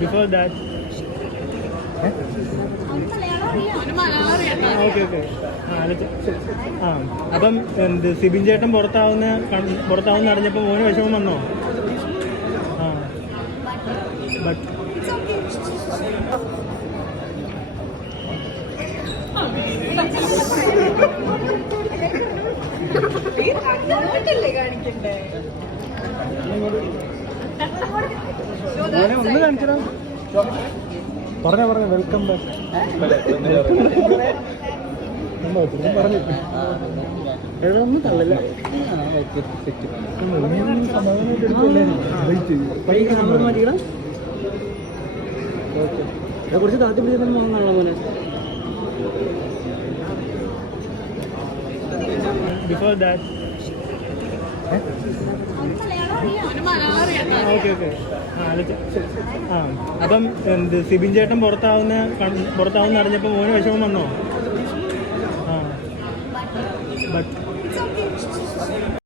Before that, okay okay അപ്പം എന്ത് സിബിൻ ചേട്ടൻ പുറത്താവുന്ന അറിഞ്ഞപ്പോൾ മോന് വിഷമം വന്നോ? ആ ബട്ട് ഒന്ന് കാണിച്ചോ പറഞ്ഞ വെൽക്കം ബാക്ക് പറഞ്ഞു എഴുതൊന്നും തള്ളല്ല കുറച്ച് താത്തി പിടിച്ചിട്ട് വാങ്ങാനുള്ള പോലെ. ബിഫോർ ദാറ്റ് ഓക്കെ ഓക്കെ അപ്പം എന്ത് സിബിൻ ചേട്ടൻ പുറത്താവുന്ന അറിഞ്ഞപ്പോൾ മോന് വിഷമം വന്നോ? ആ ബട്ട്